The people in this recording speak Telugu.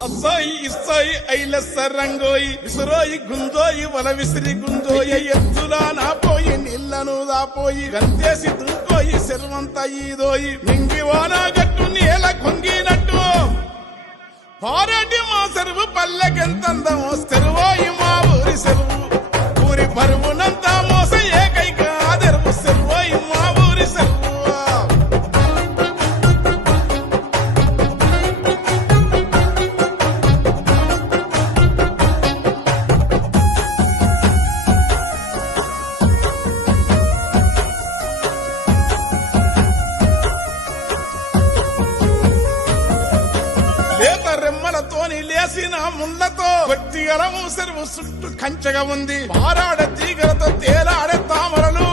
అస్సాయి ఇస్సాయి ఐలెస్స రంగోయి విసురోయి గుంజోయి వల విసిరి గుంజోయి ఎత్తులా నాపోయి నీళ్లను దాపోయి గంతేసి దుంకోయి సెల్వంత ఈదోయి మింగి వానా గట్టు నేల కొంగినట్టు పారేటి మా సెరువు పల్లెకెంతందమో సెరువోయి మా ఊరి సెరువు ఊరి పరువునంతా మోస ఏకైక ఆదెరువు సెరువోయి మా ఊరి సెరువు. రెమ్మలతోని లేసిన ముళ్ళతో కొట్టి అలము సెరువు చుట్టూ కంచెగా ఉంది పారాడే తీగలతో తేలాడే తామరలు